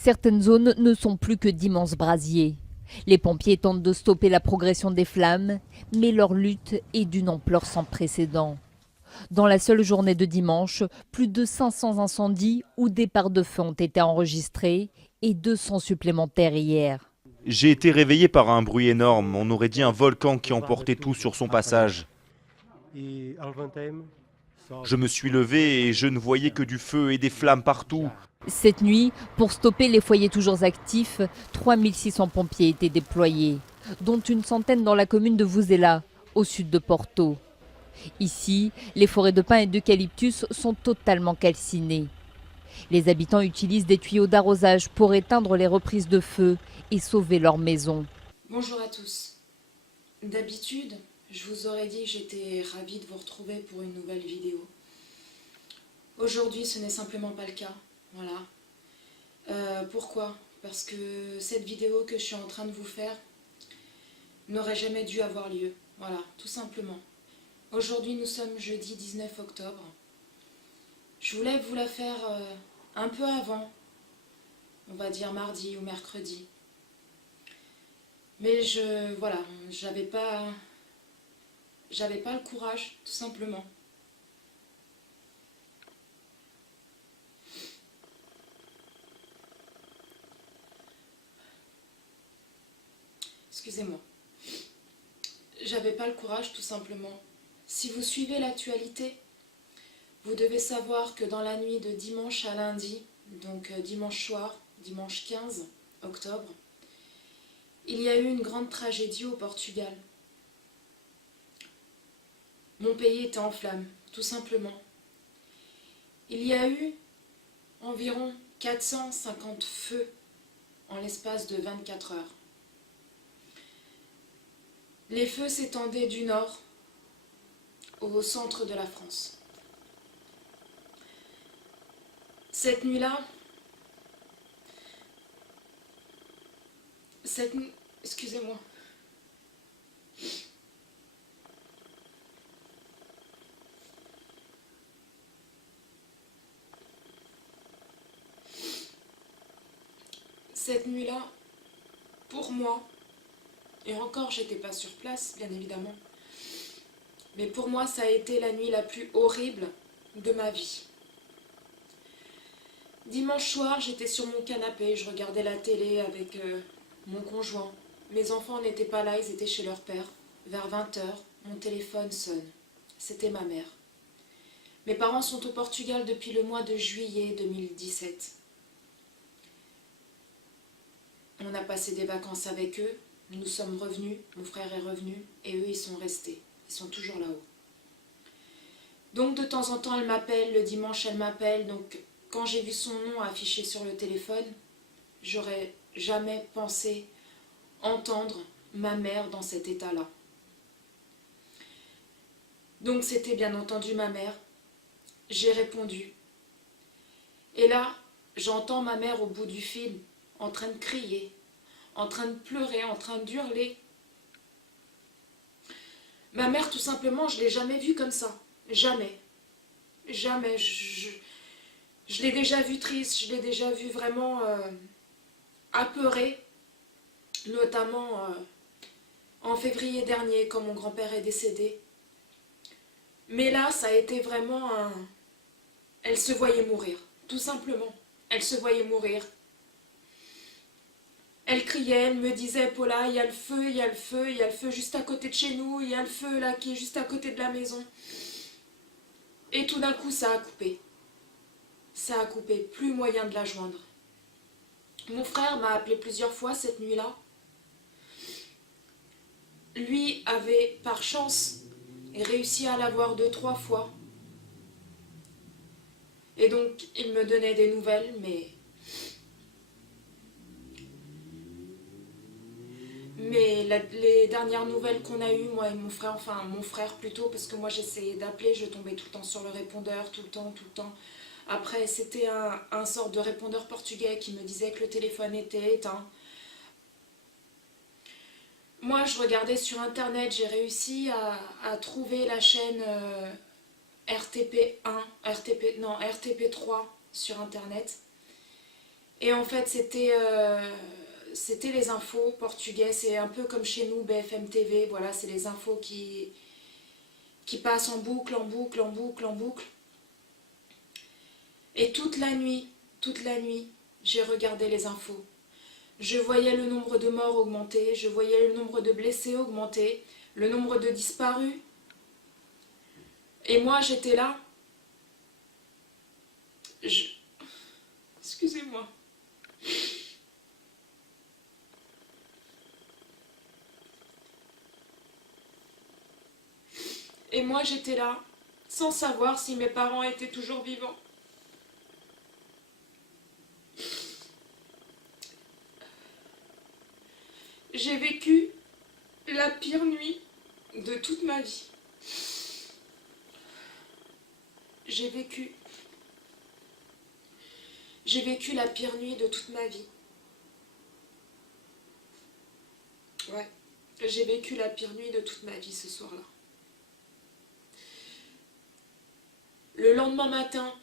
Certaines zones ne sont plus que d'immenses brasiers. Les pompiers tentent de stopper la progression des flammes, mais leur lutte est d'une ampleur sans précédent. Dans la seule journée de dimanche, plus de 500 incendies ou départs de feu ont été enregistrés et 200 supplémentaires hier. J'ai été réveillé par un bruit énorme, on aurait dit un volcan qui emportait tout sur son passage. Je me suis levé et je ne voyais que du feu et des flammes partout. Cette nuit, pour stopper les foyers toujours actifs, 3600 pompiers étaient déployés, dont une centaine dans la commune de Vouzela, au sud de Porto. Ici, les forêts de pins et d'eucalyptus sont totalement calcinées. Les habitants utilisent des tuyaux d'arrosage pour éteindre les reprises de feu et sauver leurs maisons. Bonjour à tous. D'habitude, je vous aurais dit que j'étais ravie de vous retrouver pour une nouvelle vidéo. Aujourd'hui, ce n'est simplement pas le cas. Voilà. Pourquoi? Parce que cette vidéo que je suis en train de vous faire n'aurait jamais dû avoir lieu. Voilà, tout simplement. Aujourd'hui, nous sommes jeudi 19 octobre. Je voulais vous la faire un peu avant, on va dire mardi ou mercredi. Mais voilà, j'avais pas le courage, tout simplement. Excusez-moi. J'avais pas le courage, tout simplement. Si vous suivez l'actualité, vous devez savoir que dans la nuit de dimanche à lundi, donc dimanche soir, dimanche 15 octobre, il y a eu une grande tragédie au Portugal. Mon pays était en flammes, tout simplement. Il y a eu environ 450 feux en l'espace de 24 heures. Les feux s'étendaient du nord au centre de la France. Cette nuit-là, excusez-moi. Cette nuit-là, pour moi, et encore j'étais pas sur place, bien évidemment, mais pour moi ça a été la nuit la plus horrible de ma vie. Dimanche soir, j'étais sur mon canapé, je regardais la télé avec mon conjoint. Mes enfants n'étaient pas là, ils étaient chez leur père. Vers 20 heures, mon téléphone sonne. C'était ma mère. Mes parents sont au Portugal depuis le mois de juillet 2017. On a passé des vacances avec eux, nous sommes revenus, mon frère est revenu, et eux ils sont restés. Ils sont toujours là-haut. Donc de temps en temps elle m'appelle, le dimanche elle m'appelle, donc quand j'ai vu son nom affiché sur le téléphone, j'aurais jamais pensé entendre ma mère dans cet état-là. Donc c'était bien entendu ma mère. J'ai répondu. Et là, j'entends ma mère au bout du fil, en train de crier, en train de pleurer, en train d'hurler. Ma mère, tout simplement, je ne l'ai jamais vue comme ça. Jamais. Jamais. Je l'ai déjà vue triste, je l'ai déjà vue vraiment apeurée, notamment en février dernier, quand mon grand-père est décédé. Mais là, ça a été vraiment un... Elle se voyait mourir, tout simplement. Elle se voyait mourir. Elle criait, elle me disait, Paula, il y a le feu, il y a le feu, il y a le feu juste à côté de chez nous, il y a le feu là qui est juste à côté de la maison. Et tout d'un coup, ça a coupé. Ça a coupé, plus moyen de la joindre. Mon frère m'a appelé plusieurs fois cette nuit-là. Lui avait, par chance, réussi à l'avoir 2-3 fois. Et donc, il me donnait des nouvelles, mais les dernières nouvelles qu'on a eues, moi et mon frère, enfin mon frère plutôt, parce que moi j'essayais d'appeler, je tombais tout le temps sur le répondeur, tout le temps. Après, c'était un sort de répondeur portugais qui me disait que le téléphone était éteint. Moi, je regardais sur internet, j'ai réussi à trouver la chaîne RTP1, RTP3 sur internet. Et en fait, c'était les infos portugais. C'est un peu comme chez nous, BFM TV. Voilà, c'est les infos qui passent en boucle, en boucle, en boucle, en boucle. Et toute la nuit, j'ai regardé les infos. Je voyais le nombre de morts augmenter, je voyais le nombre de blessés augmenter, le nombre de disparus. Et moi, j'étais là. Excusez-moi. Et moi, j'étais là, sans savoir si mes parents étaient toujours vivants. J'ai vécu la pire nuit de toute ma vie. J'ai vécu la pire nuit de toute ma vie. Ouais, j'ai vécu la pire nuit de toute ma vie ce soir-là. Le lendemain matin,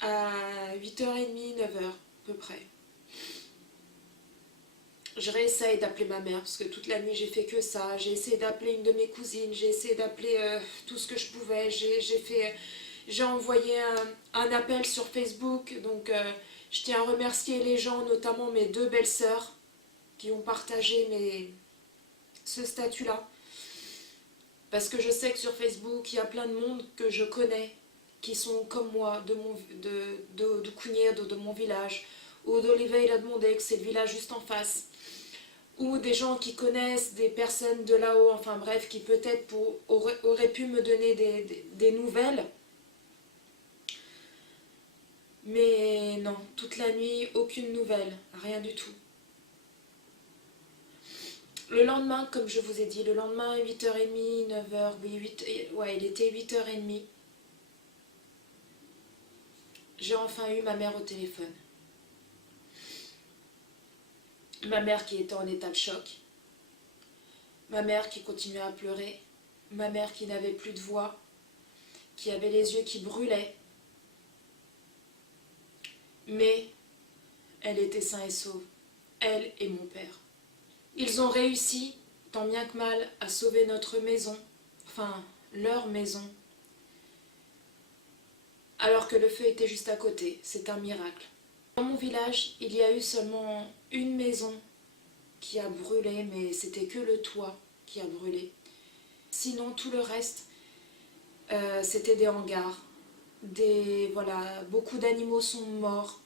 à 8h30, 9h à peu près, je réessaye d'appeler ma mère, parce que toute la nuit j'ai fait que ça. J'ai essayé d'appeler une de mes cousines, j'ai essayé d'appeler tout ce que je pouvais. J'ai envoyé un appel sur Facebook, donc je tiens à remercier les gens, notamment mes deux belles-sœurs, qui ont partagé ce statut-là. Parce que je sais que sur Facebook, il y a plein de monde que je connais, qui sont comme moi, de Cunhedo, de mon village, ou d'Oliveira de Mondego, c'est le village juste en face, ou des gens qui connaissent des personnes de là-haut, enfin bref, qui peut-être auraient pu me donner des nouvelles. Mais non, toute la nuit, aucune nouvelle, rien du tout. Le lendemain, comme je vous ai dit, le lendemain, 8h30, 9h, oui, ouais, il était 8h30. J'ai enfin eu ma mère au téléphone. Ma mère qui était en état de choc. Ma mère qui continuait à pleurer. Ma mère qui n'avait plus de voix. Qui avait les yeux qui brûlaient. Mais elle était saine et sauve. Elle et mon père. Ils ont réussi, tant bien que mal, à sauver notre maison. Enfin, leur maison. Alors que le feu était juste à côté. C'est un miracle. Dans mon village, il y a eu seulement une maison qui a brûlé, mais c'était que le toit qui a brûlé. Sinon, tout le reste, c'était des hangars. Voilà, beaucoup d'animaux sont morts.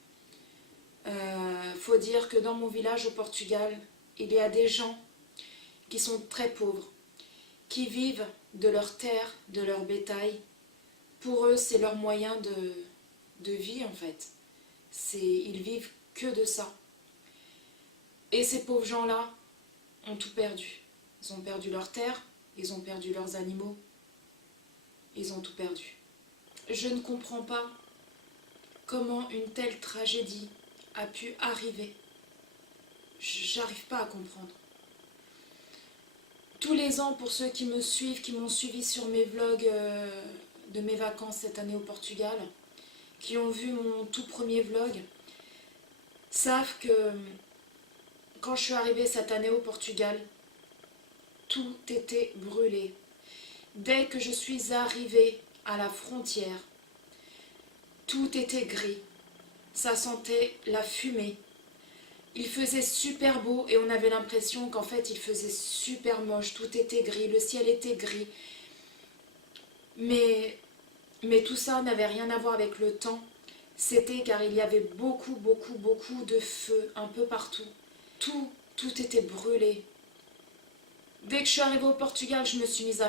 Faut dire que dans mon village au Portugal, il y a des gens qui sont très pauvres, qui vivent de leur terre, de leur bétail. Pour eux, c'est leur moyen de vie en fait. Ils vivent que de ça. Et ces pauvres gens-là ont tout perdu. Ils ont perdu leur terre, ils ont perdu leurs animaux, ils ont tout perdu. Je ne comprends pas comment une telle tragédie a pu arriver. J'arrive pas à comprendre. Tous les ans, pour ceux qui me suivent, qui m'ont suivi sur mes vlogs de mes vacances cette année au Portugal, qui ont vu mon tout premier vlog, savent que quand je suis arrivée cette année au Portugal, tout était brûlé. Dès que je suis arrivée à la frontière, tout était gris. Ça sentait la fumée. Il faisait super beau et on avait l'impression qu'en fait il faisait super moche. Tout était gris, le ciel était gris. Mais tout ça n'avait rien à voir avec le temps. C'était car il y avait beaucoup de feu un peu partout. Tout était brûlé. Dès que je suis arrivée au Portugal, je me suis mise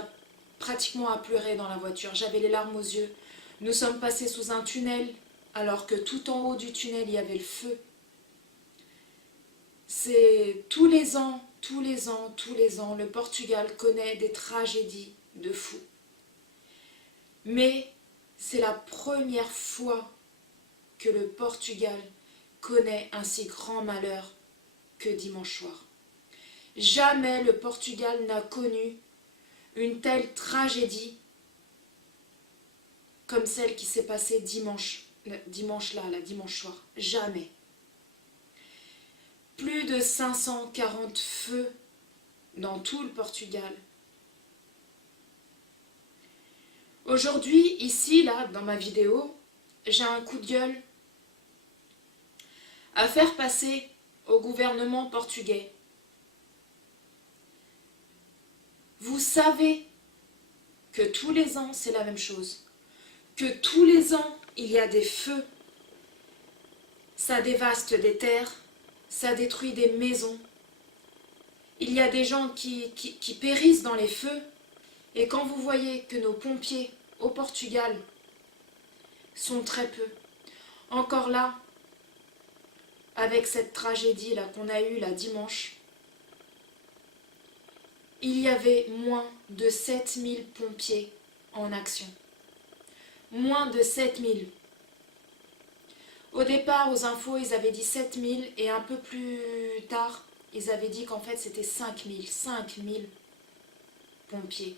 pratiquement à pleurer dans la voiture. J'avais les larmes aux yeux. Nous sommes passés sous un tunnel, alors que tout en haut du tunnel, il y avait le feu. C'est tous les ans, le Portugal connaît des tragédies de fous. Mais c'est la première fois que le Portugal connaît un si grand malheur que dimanche soir. Jamais le Portugal n'a connu une telle tragédie comme celle qui s'est passée dimanche soir. Jamais. plus de 540 feux dans tout le Portugal. Aujourd'hui, ici, là, dans ma vidéo, j'ai un coup de gueule à faire passer au gouvernement portugais. Vous savez que tous les ans, c'est la même chose. Que tous les ans, il y a des feux. Ça dévaste des terres, ça détruit des maisons. Il y a des gens qui périssent dans les feux. Et quand vous voyez que nos pompiers au Portugal sont très peu, encore là, avec cette tragédie là qu'on a eue là dimanche, il y avait moins de 7000 pompiers en action. Moins de 7000. Au départ, aux infos, ils avaient dit 7000 et un peu plus tard, ils avaient dit qu'en fait c'était 5000. 5000 pompiers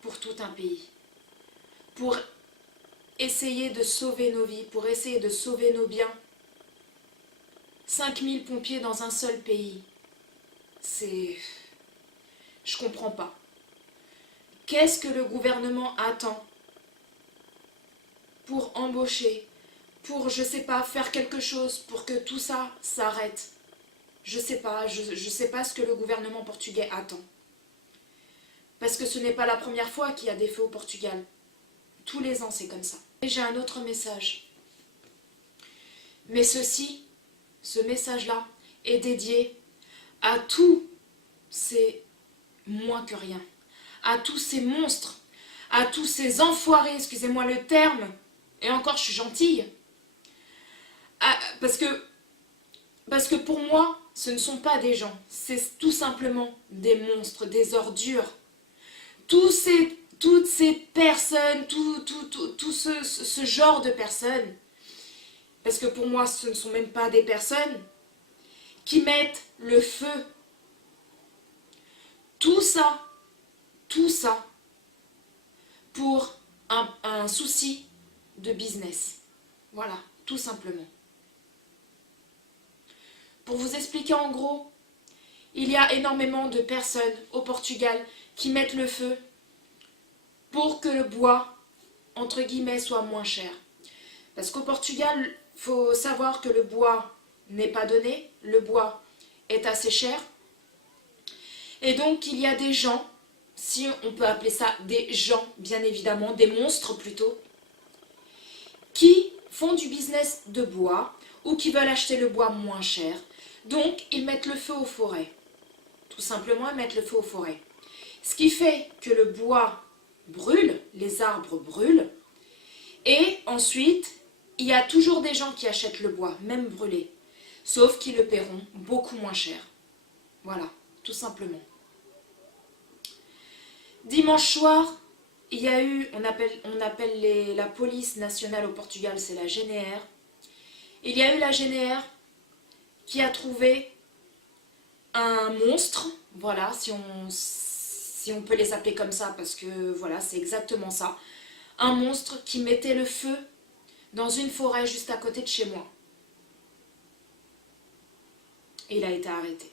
pour tout un pays. Pour essayer de sauver nos vies, pour essayer de sauver nos biens. 5000 pompiers dans un seul pays. C'est... Je comprends pas. Qu'est-ce que le gouvernement attend pour embaucher, pour, je sais pas, faire quelque chose pour que tout ça s'arrête? Je sais pas ce que le gouvernement portugais attend. Parce que ce n'est pas la première fois qu'il y a des feux au Portugal. Tous les ans, c'est comme ça. Et j'ai un autre message. Mais ce message-là, est dédié à tous ces moins que rien, à tous ces monstres, à tous ces enfoirés, excusez-moi le terme, et encore je suis gentille, parce que pour moi, ce ne sont pas des gens, c'est tout simplement des monstres, des ordures. Toutes ces personnes, tout ce genre de personnes, parce que pour moi, ce ne sont même pas des personnes, qui mettent le feu. Tout ça pour un souci de business. Voilà, tout simplement. Pour vous expliquer en gros, il y a énormément de personnes au Portugal qui mettent le feu pour que le bois, entre guillemets, soit moins cher. Parce qu'au Portugal, il faut savoir que le bois n'est pas donné, le bois est assez cher. Et donc, il y a des gens, si on peut appeler ça des gens, bien évidemment, des monstres plutôt, qui font du business de bois ou qui veulent acheter le bois moins cher. Donc, ils mettent le feu aux forêts. Tout simplement, ils mettent le feu aux forêts. Ce qui fait que le bois brûle, les arbres brûlent, et ensuite, il y a toujours des gens qui achètent le bois, même brûlé, sauf qu'ils le paieront beaucoup moins cher. Voilà, tout simplement. Dimanche soir, il y a eu, on appelle la police nationale au Portugal, c'est la GNR. Il y a eu la GNR qui a trouvé un monstre, voilà, si on peut les appeler comme ça, parce que voilà, c'est exactement ça. Un monstre qui mettait le feu dans une forêt juste à côté de chez moi. Et il a été arrêté.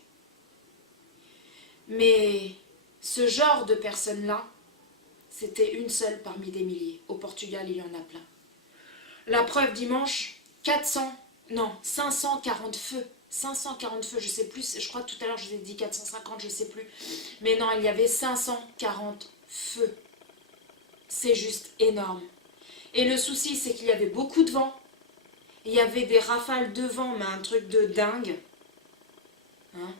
Mais ce genre de personnes-là, c'était une seule parmi des milliers. Au Portugal, il y en a plein. La preuve, dimanche, 540 feux. 540 feux, je sais plus, je crois que tout à l'heure je vous ai dit 450, je sais plus. Mais non, il y avait 540 feux. C'est juste énorme. Et le souci, c'est qu'il y avait beaucoup de vent. Il y avait des rafales de vent, mais un truc de dingue. Hein?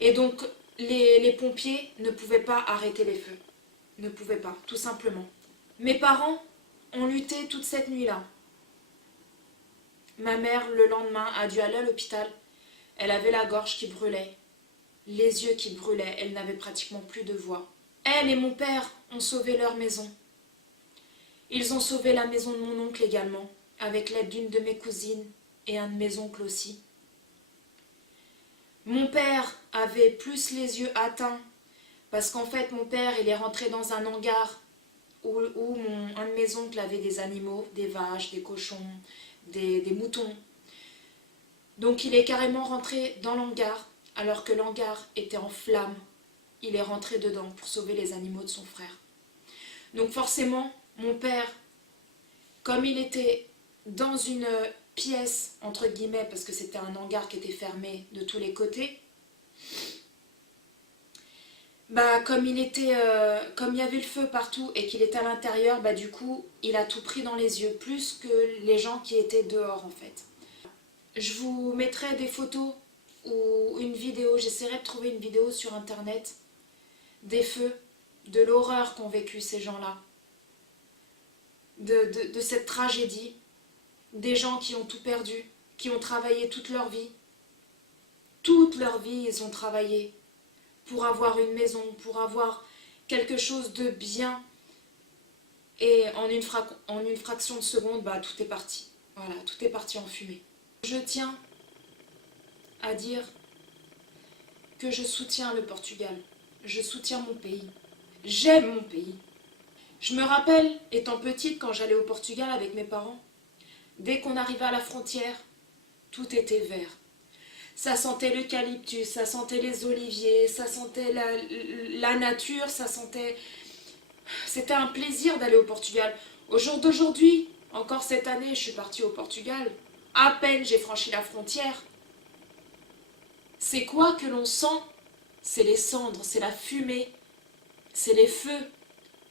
Et donc, les pompiers ne pouvaient pas arrêter les feux. Ne pouvaient pas, tout simplement. Mes parents ont lutté toute cette nuit-là. Ma mère, le lendemain, a dû aller à l'hôpital. Elle avait la gorge qui brûlait, les yeux qui brûlaient, elle n'avait pratiquement plus de voix. Elle et mon père ont sauvé leur maison. Ils ont sauvé la maison de mon oncle également, avec l'aide d'une de mes cousines et un de mes oncles aussi. Mon père avait plus les yeux atteints, parce qu'en fait mon père il est rentré dans un hangar où un de mes oncles avait des animaux, des vaches, des cochons, des moutons. Donc il est carrément rentré dans l'hangar, alors que l'hangar était en flammes. Il est rentré dedans pour sauver les animaux de son frère. Donc forcément, mon père, comme il était dans une pièce, entre guillemets, parce que c'était un hangar qui était fermé de tous les côtés, bah, comme il y avait le feu partout et qu'il était à l'intérieur, bah, du coup, il a tout pris dans les yeux, plus que les gens qui étaient dehors, en fait. Je vous mettrai des photos ou une vidéo, j'essaierai de trouver une vidéo sur Internet, des feux, de l'horreur qu'ont vécu ces gens-là, de cette tragédie, des gens qui ont tout perdu, qui ont travaillé toute leur vie. Toute leur vie, ils ont travaillé pour avoir une maison, pour avoir quelque chose de bien. Et en une fraction de seconde, bah, tout est parti. Voilà, tout est parti en fumée. Je tiens à dire que je soutiens le Portugal. Je soutiens mon pays. J'aime mon pays. Je me rappelle, étant petite, quand j'allais au Portugal avec mes parents, dès qu'on arrivait à la frontière, tout était vert. Ça sentait l'eucalyptus, ça sentait les oliviers, ça sentait la nature, ça sentait... C'était un plaisir d'aller au Portugal. Au jour d'aujourd'hui, encore cette année, je suis partie au Portugal. À peine j'ai franchi la frontière. C'est quoi que l'on sent? C'est les cendres, c'est la fumée, c'est les feux.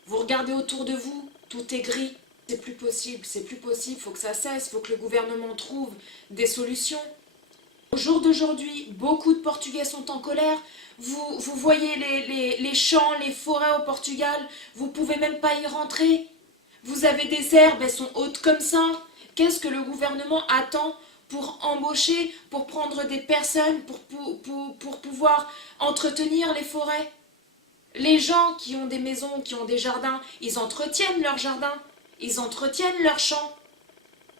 Vous regardez autour de vous, tout est gris. C'est plus possible, il faut que ça cesse, il faut que le gouvernement trouve des solutions. Au jour d'aujourd'hui, beaucoup de Portugais sont en colère. Vous voyez les champs, les forêts au Portugal, vous ne pouvez même pas y rentrer. Vous avez des herbes, elles sont hautes comme ça. Qu'est-ce que le gouvernement attend pour embaucher, pour prendre des personnes, pour pouvoir entretenir les forêts? Les gens qui ont des maisons, qui ont des jardins, ils entretiennent leurs jardins, ils entretiennent leurs champs.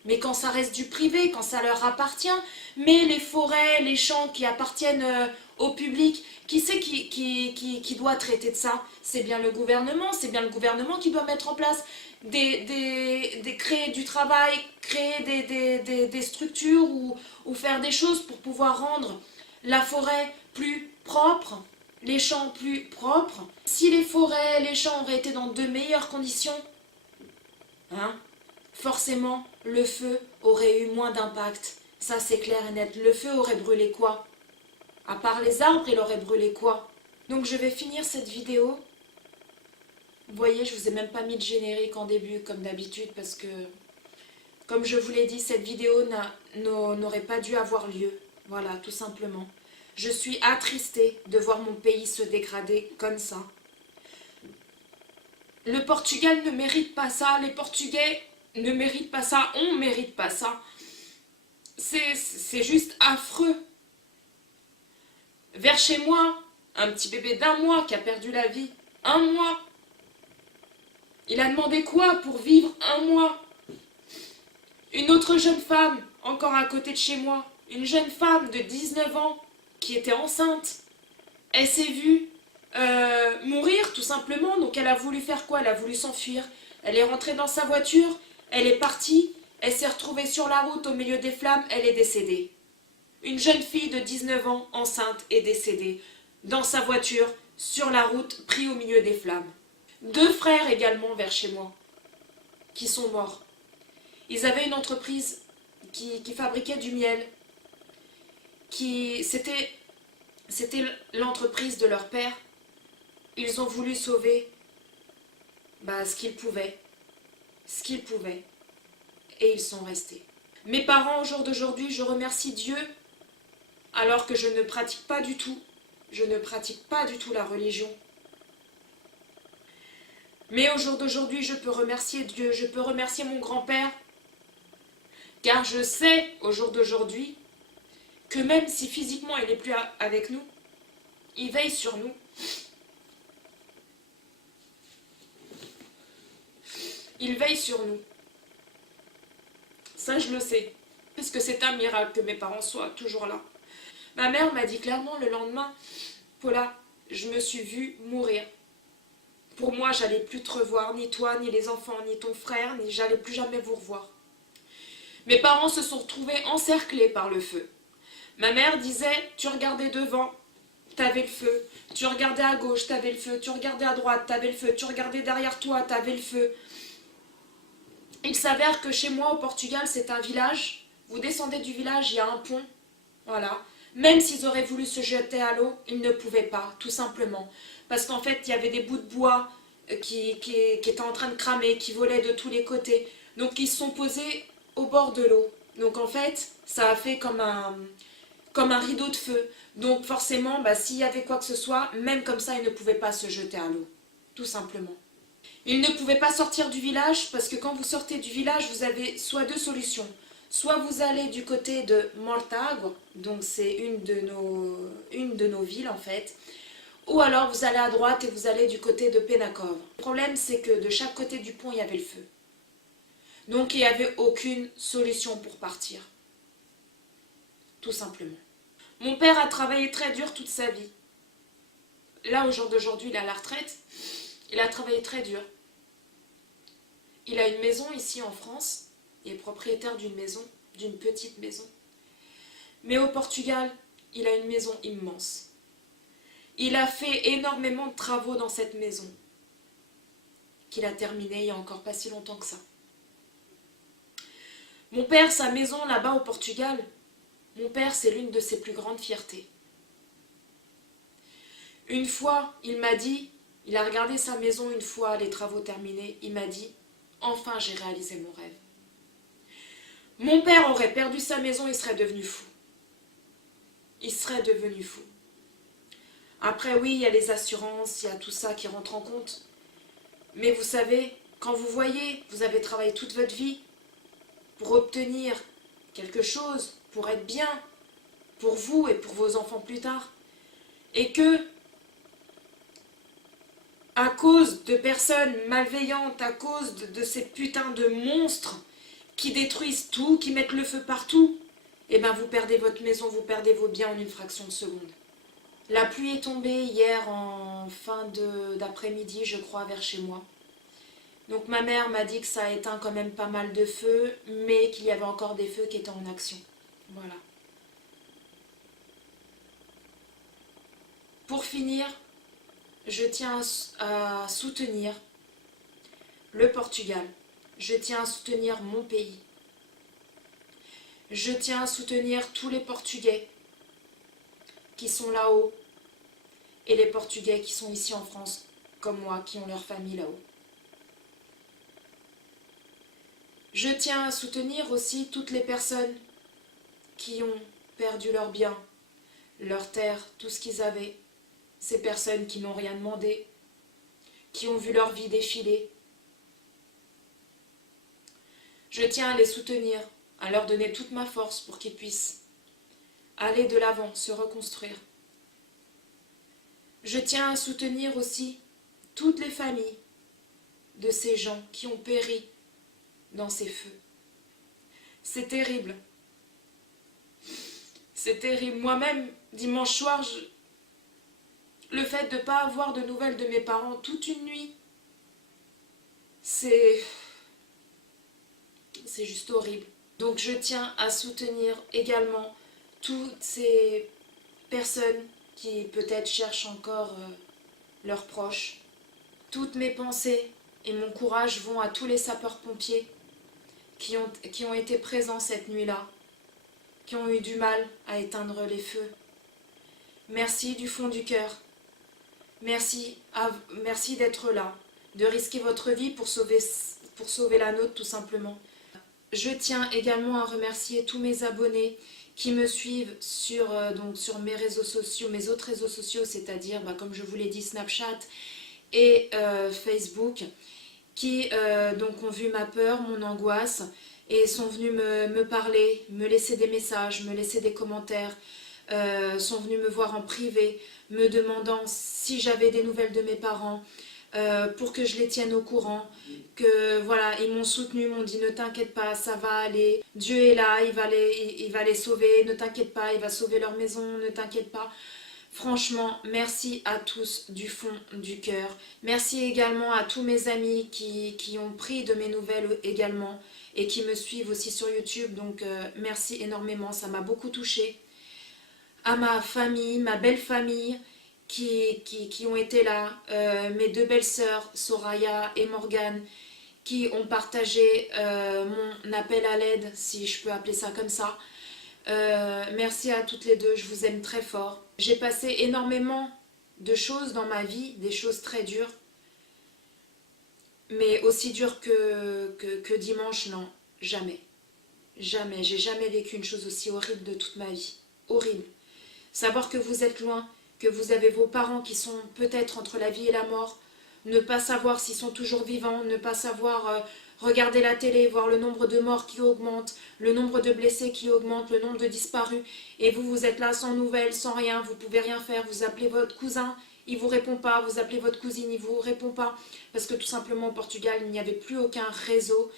Mais quand ça reste du privé, quand ça leur appartient, mais les forêts, les champs qui appartiennent au public, qui c'est qui doit traiter de ça? C'est bien le gouvernement qui doit mettre en place créer du travail, créer des structures ou faire des choses pour pouvoir rendre la forêt plus propre, les champs plus propres. Si les forêts, les champs auraient été dans de meilleures conditions, hein, forcément, le feu aurait eu moins d'impact. Ça, c'est clair et net. Le feu aurait brûlé quoi? À part les arbres, il aurait brûlé quoi? Donc, je vais finir cette vidéo. Vous voyez, je vous ai même pas mis de générique en début, comme d'habitude, parce que, comme je vous l'ai dit, cette vidéo n'aurait pas dû avoir lieu. Voilà, tout simplement. Je suis attristée de voir mon pays se dégrader comme ça. Le Portugal ne mérite pas ça. Les Portugais ne méritent pas ça. On ne mérite pas ça. C'est juste affreux. Vers chez moi, un petit bébé d'1 mois qui a perdu la vie. 1 mois. Il a demandé quoi pour vivre 1 mois? Une autre jeune femme, encore à côté de chez moi, une jeune femme de 19 ans qui était enceinte. Elle s'est vue mourir tout simplement, donc elle a voulu faire quoi? Elle a voulu s'enfuir. Elle est rentrée dans sa voiture, elle est partie, elle s'est retrouvée sur la route au milieu des flammes, elle est décédée. Une jeune fille de 19 ans, enceinte, est décédée dans sa voiture, sur la route, pris au milieu des flammes. 2 frères également vers chez moi, qui sont morts. Ils avaient une entreprise qui fabriquait du miel. C'était l'entreprise de leur père. Ils ont voulu sauver ce qu'ils pouvaient. Et ils sont restés. Mes parents, au jour d'aujourd'hui, je remercie Dieu, alors que je ne pratique pas du tout. Je ne pratique pas du tout la religion. Mais au jour d'aujourd'hui, je peux remercier Dieu, je peux remercier mon grand-père, car je sais, au jour d'aujourd'hui, que même si physiquement il n'est plus avec nous, il veille sur nous. Il veille sur nous. Ça, je le sais, parce que c'est un miracle que mes parents soient toujours là. Ma mère m'a dit clairement le lendemain, Paula, je me suis vue mourir. Pour moi, j'allais plus te revoir, ni toi, ni les enfants, ni ton frère, j'allais plus jamais vous revoir. Mes parents se sont retrouvés encerclés par le feu. Ma mère disait, tu regardais devant, t'avais le feu. Tu regardais à gauche, t'avais le feu. Tu regardais à droite, t'avais le feu. Tu regardais derrière toi, t'avais le feu. Il s'avère que chez moi au Portugal, c'est un village. Vous descendez du village, il y a un pont. Voilà. Même s'ils auraient voulu se jeter à l'eau, ils ne pouvaient pas, tout simplement. Parce qu'en fait, il y avait des bouts de bois qui étaient en train de cramer, qui volaient de tous les côtés. Donc ils se sont posés au bord de l'eau. Donc en fait, ça a fait comme un rideau de feu. Donc forcément, s'il y avait quoi que ce soit, même comme ça, ils ne pouvaient pas se jeter à l'eau. Tout simplement. Ils ne pouvaient pas sortir du village parce que quand vous sortez du village, vous avez soit deux solutions. Soit vous allez du côté de Mortágua, donc c'est une de nos villes en fait, ou alors vous allez à droite et vous allez du côté de Penacova. Le problème c'est que de chaque côté du pont il y avait le feu. Donc il n'y avait aucune solution pour partir. Tout simplement. Mon père a travaillé très dur toute sa vie. Là au jour d'aujourd'hui il est à la retraite, il a travaillé très dur. Il a une maison ici en France, il est propriétaire d'une maison, d'une petite maison. Mais au Portugal, il a une maison immense. Il a fait énormément de travaux dans cette maison, qu'il a terminée il n'y a encore pas si longtemps que ça. Mon père, sa maison là-bas au Portugal, mon père, c'est l'une de ses plus grandes fiertés. Une fois, il m'a dit, il a regardé sa maison une fois, les travaux terminés, il m'a dit, enfin j'ai réalisé mon rêve. Mon père aurait perdu sa maison, il serait devenu fou. Il serait devenu fou. Après, oui, il y a les assurances, il y a tout ça qui rentre en compte. Mais vous savez, quand vous voyez, vous avez travaillé toute votre vie pour obtenir quelque chose, pour être bien, pour vous et pour vos enfants plus tard, et que, à cause de personnes malveillantes, à cause de ces putains de monstres qui détruisent tout, qui mettent le feu partout, eh bien vous perdez votre maison, vous perdez vos biens en une fraction de seconde. La pluie est tombée hier en fin d'après-midi, je crois, vers chez moi. Donc ma mère m'a dit que ça a éteint quand même pas mal de feux, mais qu'il y avait encore des feux qui étaient en action. Voilà. Pour finir, je tiens à soutenir le Portugal. Je tiens à soutenir mon pays. Je tiens à soutenir tous les Portugais qui sont là-haut et les Portugais qui sont ici en France, comme moi, qui ont leur famille là-haut. Je tiens à soutenir aussi toutes les personnes qui ont perdu leurs biens, leurs terres, tout ce qu'ils avaient. Ces personnes qui n'ont rien demandé, qui ont vu leur vie défiler. Je tiens à les soutenir, à leur donner toute ma force pour qu'ils puissent aller de l'avant, se reconstruire. Je tiens à soutenir aussi toutes les familles de ces gens qui ont péri dans ces feux. C'est terrible. C'est terrible. Moi-même, dimanche soir, le fait de ne pas avoir de nouvelles de mes parents toute une nuit, c'est juste horrible. Donc je tiens à soutenir également toutes ces personnes qui peut-être cherchent encore leurs proches. Toutes mes pensées et mon courage vont à tous les sapeurs-pompiers qui ont été présents cette nuit-là, qui ont eu du mal à éteindre les feux. Merci du fond du cœur. Merci d'être là, de risquer votre vie pour sauver la nôtre tout simplement. Je tiens également à remercier tous mes abonnés qui me suivent sur mes réseaux sociaux, mes autres réseaux sociaux, c'est-à-dire, comme je vous l'ai dit, Snapchat et Facebook, qui ont vu ma peur, mon angoisse, et sont venus me parler, me laisser des messages, me laisser des commentaires, sont venus me voir en privé, me demandant si j'avais des nouvelles de mes parents, pour que je les tienne au courant, que voilà, ils m'ont soutenu, m'ont dit ne t'inquiète pas, ça va aller, Dieu est là, il va les sauver, ne t'inquiète pas, il va sauver leur maison, ne t'inquiète pas. Franchement, merci à tous du fond du cœur. Merci également à tous mes amis qui ont pris de mes nouvelles également et qui me suivent aussi sur YouTube, donc merci énormément, ça m'a beaucoup touchée. à ma famille, ma belle famille qui ont été là, mes deux belles sœurs, Soraya et Morgane, qui ont partagé mon appel à l'aide, si je peux appeler ça comme ça. Merci à toutes les deux, je vous aime très fort. J'ai passé énormément de choses dans ma vie, des choses très dures, mais aussi dures que dimanche, non, jamais. Jamais, j'ai jamais vécu une chose aussi horrible de toute ma vie. Horrible. Savoir que vous êtes loin, que vous avez vos parents qui sont peut-être entre la vie et la mort, ne pas savoir s'ils sont toujours vivants, ne pas savoir regarder la télé, voir le nombre de morts qui augmente, le nombre de blessés qui augmente, le nombre de disparus, et vous êtes là sans nouvelles, sans rien, vous pouvez rien faire, vous appelez votre cousin, il vous répond pas, vous appelez votre cousine, il vous répond pas, parce que tout simplement au Portugal, il n'y avait plus aucun réseau.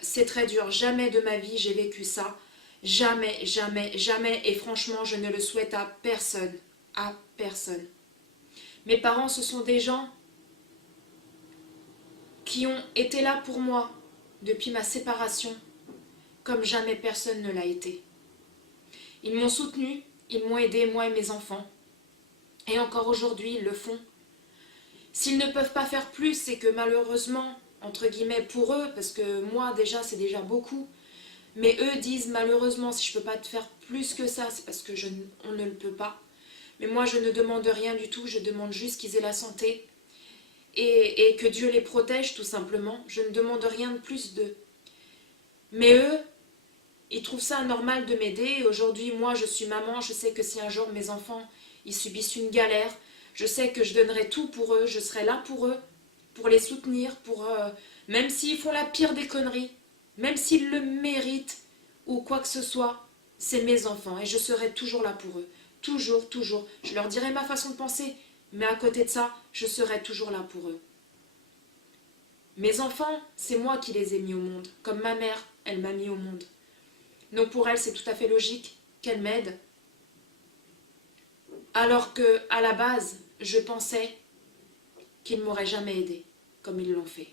C'est très dur, jamais de ma vie j'ai vécu ça, jamais, jamais, jamais, et franchement je ne le souhaite à personne, à personne. Mes parents, ce sont des gens qui ont été là pour moi depuis ma séparation, comme jamais personne ne l'a été. Ils m'ont soutenu, ils m'ont aidé, moi et mes enfants, et encore aujourd'hui ils le font. S'ils ne peuvent pas faire plus, c'est que malheureusement, entre guillemets pour eux, parce que moi déjà c'est déjà beaucoup, mais eux disent malheureusement si je ne peux pas te faire plus que ça, c'est parce que on ne le peut pas. Mais moi je ne demande rien du tout, je demande juste qu'ils aient la santé et que Dieu les protège tout simplement. Je ne demande rien de plus d'eux. Mais eux, ils trouvent ça normal de m'aider. Aujourd'hui, moi je suis maman, je sais que si un jour mes enfants ils subissent une galère, je sais que je donnerai tout pour eux, je serai là pour eux, pour les soutenir, même s'ils font la pire des conneries, même s'ils le méritent ou quoi que ce soit, c'est mes enfants et je serai toujours là pour eux. Toujours, toujours. Je leur dirai ma façon de penser, mais à côté de ça, je serai toujours là pour eux. Mes enfants, c'est moi qui les ai mis au monde, comme ma mère, elle m'a mis au monde. Donc pour elle, c'est tout à fait logique qu'elle m'aide. Alors que, à la base, je pensais qu'ils ne m'auraient jamais aidé, comme ils l'ont fait.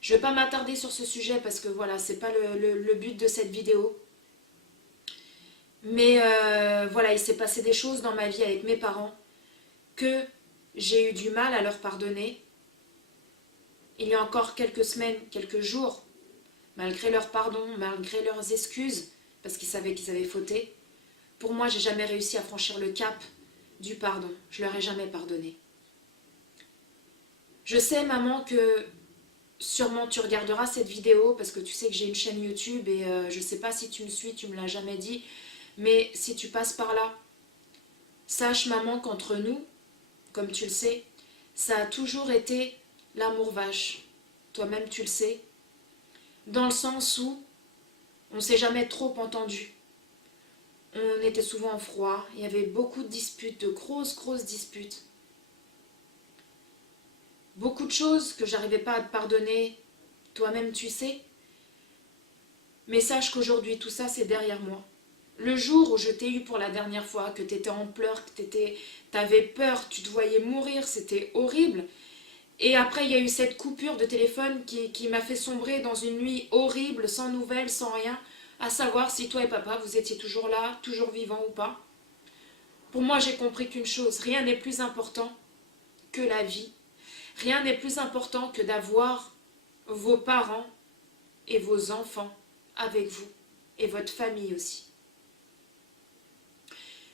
Je ne vais pas m'attarder sur ce sujet parce que voilà, c'est pas le but de cette vidéo. Mais voilà, il s'est passé des choses dans ma vie avec mes parents que j'ai eu du mal à leur pardonner. Il y a encore quelques semaines, quelques jours, malgré leur pardon, malgré leurs excuses, parce qu'ils savaient qu'ils avaient fauté, pour moi, j'ai jamais réussi à franchir le cap du pardon. Je leur ai jamais pardonné. Je sais, maman, que sûrement tu regarderas cette vidéo parce que tu sais que j'ai une chaîne YouTube et je sais pas si tu me suis, tu me l'as jamais dit, mais si tu passes par là, sache, maman, qu'entre nous, comme tu le sais, ça a toujours été l'amour vache. Toi-même, tu le sais. Dans le sens où on s'est jamais trop entendu. On était souvent en froid. Il y avait beaucoup de disputes, de grosses disputes. Beaucoup de choses que j'arrivais pas à te pardonner. Toi-même, tu sais. Mais sache qu'aujourd'hui, tout ça, c'est derrière moi. Le jour où je t'ai eu pour la dernière fois, que tu étais en pleurs, que t'avais peur, tu te voyais mourir, c'était horrible. Et après, il y a eu cette coupure de téléphone qui m'a fait sombrer dans une nuit horrible, sans nouvelles, sans rien, à savoir si toi et papa, vous étiez toujours là, toujours vivants ou pas. Pour moi, j'ai compris qu'une chose, rien n'est plus important que la vie. Rien n'est plus important que d'avoir vos parents et vos enfants avec vous, et votre famille aussi.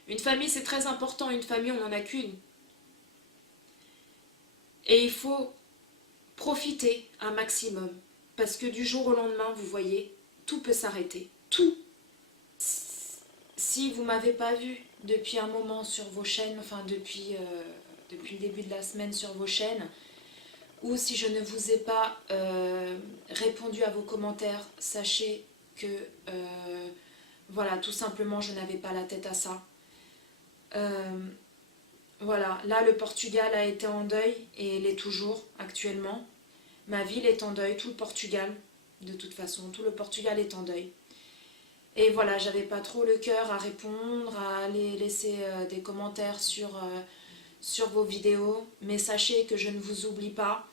Une famille, c'est très important, une famille, on n'en a qu'une. Et il faut profiter un maximum, parce que du jour au lendemain, vous voyez, tout peut s'arrêter. Tout. Si vous ne m'avez pas vu depuis un moment sur vos chaînes, enfin depuis le début de la semaine sur vos chaînes, ou si je ne vous ai pas répondu à vos commentaires, sachez que voilà, tout simplement, je n'avais pas la tête à ça. Voilà, là le Portugal a été en deuil et l'est toujours actuellement. Ma ville est en deuil, tout le Portugal, de toute façon, tout le Portugal est en deuil. Et voilà, j'avais pas trop le cœur à répondre, à aller laisser des commentaires sur vos vidéos, mais sachez que je ne vous oublie pas.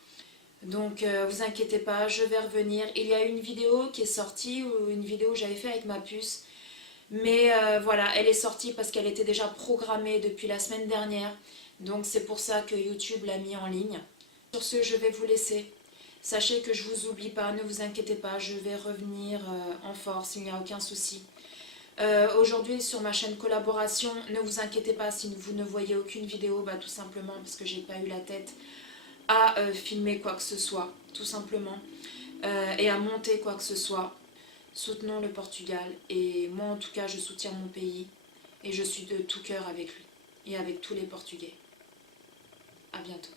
Donc vous inquiétez pas, je vais revenir. Il y a une vidéo qui est sortie, ou une vidéo que j'avais fait avec ma puce, Mais voilà, elle est sortie parce qu'elle était déjà programmée depuis la semaine dernière. Donc c'est pour ça que YouTube l'a mis en ligne. Sur ce, je vais vous laisser. Sachez que je vous oublie pas, ne vous inquiétez pas, je vais revenir en force, il n'y a aucun souci. Aujourd'hui sur ma chaîne collaboration, ne vous inquiétez pas si vous ne voyez aucune vidéo, tout simplement parce que j'ai pas eu la tête à filmer quoi que ce soit, tout simplement, et à monter quoi que ce soit. Soutenons le Portugal, et moi en tout cas je soutiens mon pays, et je suis de tout cœur avec lui, et avec tous les Portugais. À bientôt.